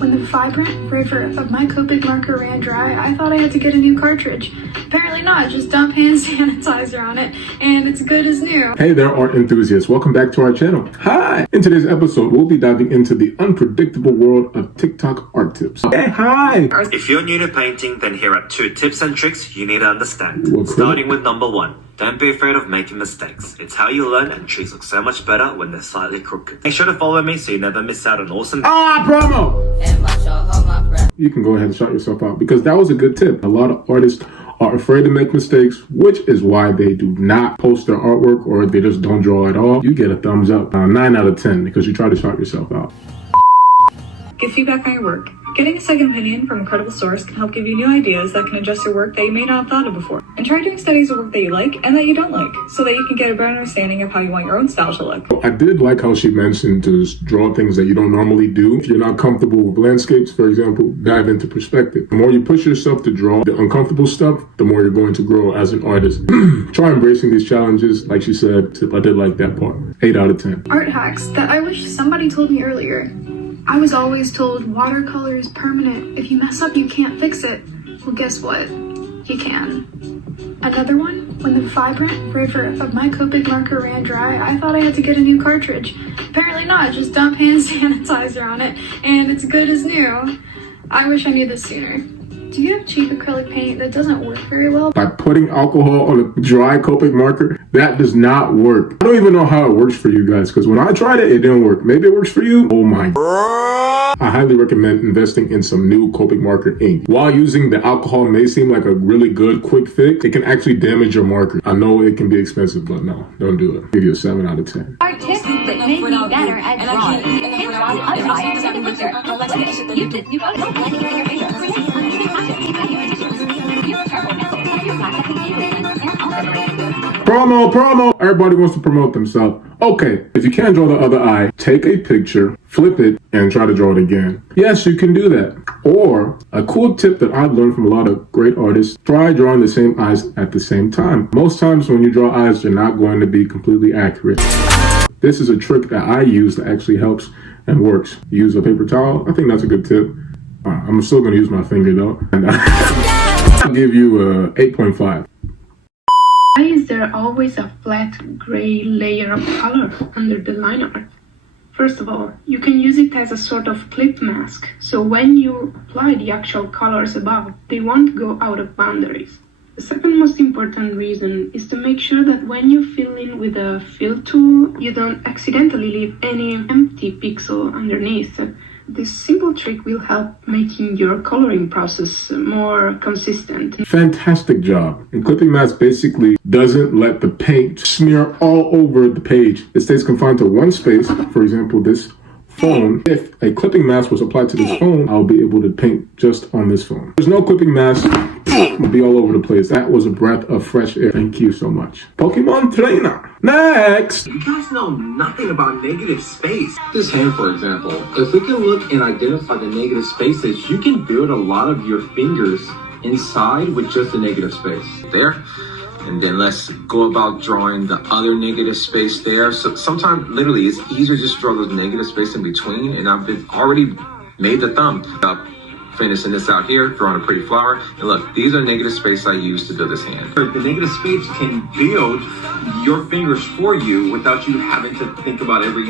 When the vibrant river of my Copic marker ran dry, I thought I had to get a new cartridge. Apparently not, just dump hand sanitizer on it, and it's good as new. Hey there, art enthusiasts. Welcome back to our channel. Hi! In today's episode, we'll be diving into the unpredictable world of TikTok art tips. Hey, hi! If you're new to painting, then here are 2 tips and tricks you need to understand. Well, cool. Starting with number 1. Don't be afraid of making mistakes. It's how you learn, and tricks look so much better when they're slightly crooked. Make sure to follow me so you never miss out on awesome promo! You can go ahead and shout yourself out because that was a good tip. A lot of artists are afraid to make mistakes, which is why they do not post their artwork or they just don't draw at all. You get a thumbs up, 9 out of 10 because you try to shout yourself out. Give feedback on your work. Getting a second opinion from a credible source can help give you new ideas that can adjust your work that you may not have thought of before. And try doing studies of work that you like and that you don't like, so that you can get a better understanding of how you want your own style to look. I did like how she mentioned to draw things that you don't normally do. If you're not comfortable with landscapes, for example, dive into perspective. The more you push yourself to draw the uncomfortable stuff, the more you're going to grow as an artist. Try embracing these challenges. Like she said, I did like that part. 8 out of 10. Art hacks that I wish somebody told me earlier. I was always told watercolor is permanent. If you mess up, you can't fix it. Well, guess what? You can. Another one, when the vibrant river of my Copic marker ran dry, I thought I had to get a new cartridge. Apparently not, just dump hand sanitizer on it, and it's good as new. I wish I knew this sooner. Do you have cheap acrylic paint that doesn't work very well? By putting alcohol on a dry Copic marker, that does not work. I don't even know how it works for you guys, because when I tried it, it didn't work. Maybe it works for you. Oh my. I highly recommend investing in some new Copic marker ink. While using the alcohol may seem like a really good quick fix, it can actually damage your marker. I know it can be expensive, but no, don't do it. I'll give you a 7 out of 10. Art tips that make me better at drawing. Tips on unbiased. Take a picture. Use this new photo. Blend it in your vision. Promo! Everybody wants to promote themselves. Okay, if you can't draw the other eye, take a picture, flip it, and try to draw it again. Yes, you can do that. Or, a cool tip that I've learned from a lot of great artists, try drawing the same eyes at the same time. Most times when you draw eyes, they're not going to be completely accurate. This is a trick that I use that actually helps and works. Use a paper towel. I think that's a good tip. I'm still going to use my finger though. And I'll give you a 8.5. Why is there always a flat gray layer of color under the line art? First of all, you can use it as a sort of clip mask, so when you apply the actual colors above, they won't go out of boundaries. The second most important reason is to make sure that when you fill in with a fill tool, you don't accidentally leave any empty pixel underneath. This simple trick will help making your coloring process more consistent. Fantastic job. And clipping mask basically doesn't let the paint smear all over the page. It stays confined to one space. For example, this phone. If a clipping mask was applied to this phone, I'll be able to paint just on this phone. There's no clipping mask. It'll be all over the place. That was a breath of fresh air. Thank you so much. Pokemon Trainer. Next! You guys know nothing about negative space. This hand, for example, if we can look and identify the negative spaces, you can build a lot of your fingers inside with just the negative space. There. And then let's go about drawing the other negative space there. So sometimes, literally, it's easier to just draw those negative space in between. And I've already made the thumb. Finishing this out here, drawing a pretty flower. And look, these are negative space I use to build this hand. The negative space can build your fingers for you without you having to think about every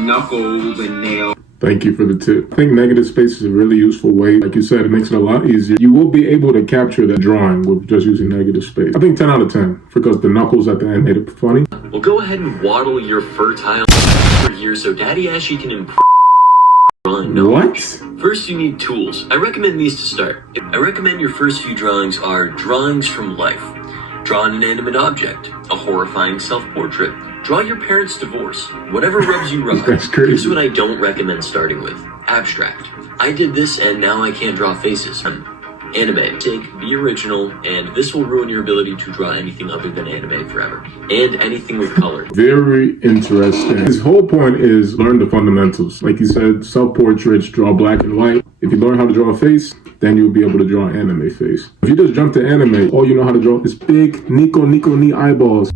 knuckle and nail. Thank you for the tip. I think negative space is a really useful way. Like you said, it makes it a lot easier. You will be able to capture that drawing with just using negative space. I think 10 out of 10 because the knuckles at the end made it funny. Well, go ahead and waddle your fertile here so Daddy Ashy can improve. What? First, you need tools. I recommend these to start. I recommend your first few drawings are drawings from life. Draw an inanimate object, a horrifying self-portrait. Draw your parents' divorce. Whatever rubs you wrong. That's crazy. Here's what I don't recommend starting with. Abstract. I did this and now I can't draw faces. Anime. Be original, and this will ruin your ability to draw anything other than anime forever. And anything with color. Very interesting. His whole point is learn the fundamentals. Like you said, self-portraits, draw black and white. If you learn how to draw a face, then you'll be able to draw an anime face. If you just jump to anime, all you know how to draw is big Nico ni eyeballs.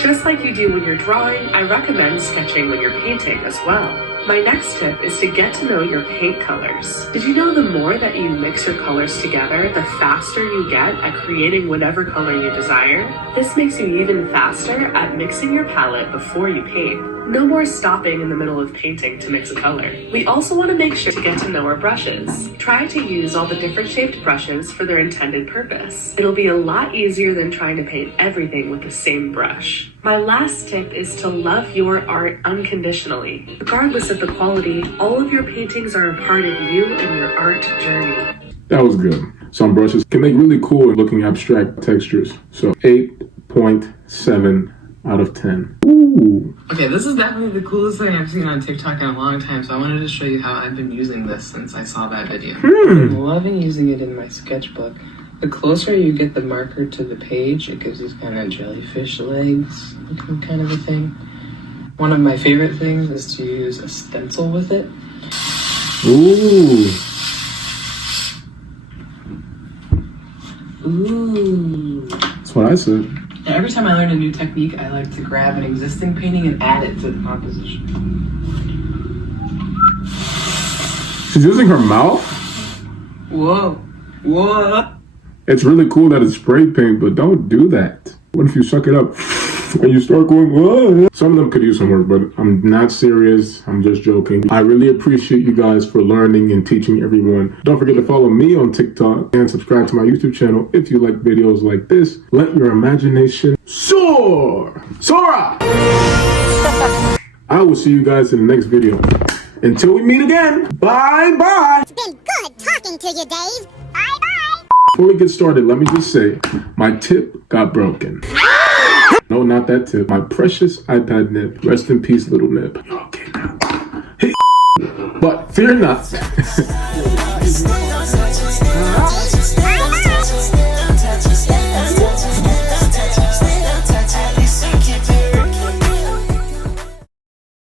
Just like you do when you're drawing, I recommend sketching when you're painting as well. My next tip is to get to know your paint colors. Did you know the more that you mix your colors together, the faster you get at creating whatever color you desire? This makes you even faster at mixing your palette before you paint. No more stopping in the middle of painting to mix a color. We also want to make sure to get to know our brushes. Try to use all the different shaped brushes for their intended purpose. It'll be a lot easier than trying to paint everything with the same brush. My last tip is to love your art unconditionally. Regardless of the quality, all of your paintings are a part of you and your art journey. That was good. Some brushes can make really cool looking abstract textures. So 8.7 out of 10. Ooh. Okay, this is definitely the coolest thing I've seen on TikTok in a long time, so I wanted to show you how I've been using this since I saw that video. I'm loving using it in my sketchbook. The closer you get the marker to the page, it gives these kind of jellyfish legs looking kind of a thing. One of my favorite things is to use a stencil with it. Ooh. Ooh. That's what I said. Yeah, every time I learn a new technique, I like to grab an existing painting and add it to the composition. She's using her mouth? Whoa. Whoa. It's really cool that it's spray paint, but don't do that. What if you suck it up and you start going, whoa? Some of them could use some work, but I'm not serious. I'm just joking. I really appreciate you guys for learning and teaching everyone. Don't forget to follow me on TikTok and subscribe to my YouTube channel if you like videos like this. Let your imagination soar! Sora! I will see you guys in the next video. Until we meet again, bye-bye! It's been good talking to you, Dave. Bye-bye! Before we get started, let me just say, my tip got broken. No, not that tip. My precious iPad nib. Rest in peace, little nib. You're okay now. Hey, but fear not.